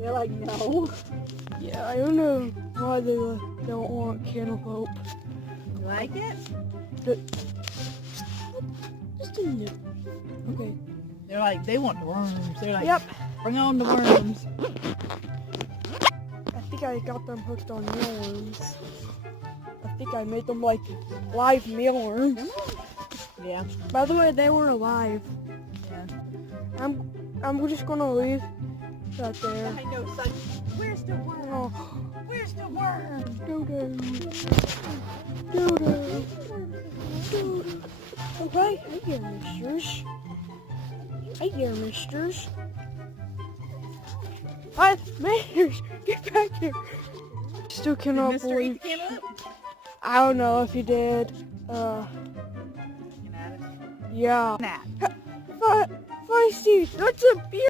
They're like, no. Yeah, I don't know why they don't want cantaloupe. You like it? Just a nip. Okay. They're like, they want the worms. They're like, Yep. bring on the worms. I think I got them hooked on mealworms. I think I made them like live mealworms. Yeah. By the way, they weren't alive. Yeah. I'm just gonna leave that there. I know, son. Where's the worm? Oh, Where's the worm? Dodo. Dodo. Dodo. Okay, hey there, misters. Hey there, misters. Hi, misters, get back here. Still cannot Did Mr. believe. eat the cantaloupe? I don't know if he did. Looking at it. Yeah. Nah. Feisty, that's a beer.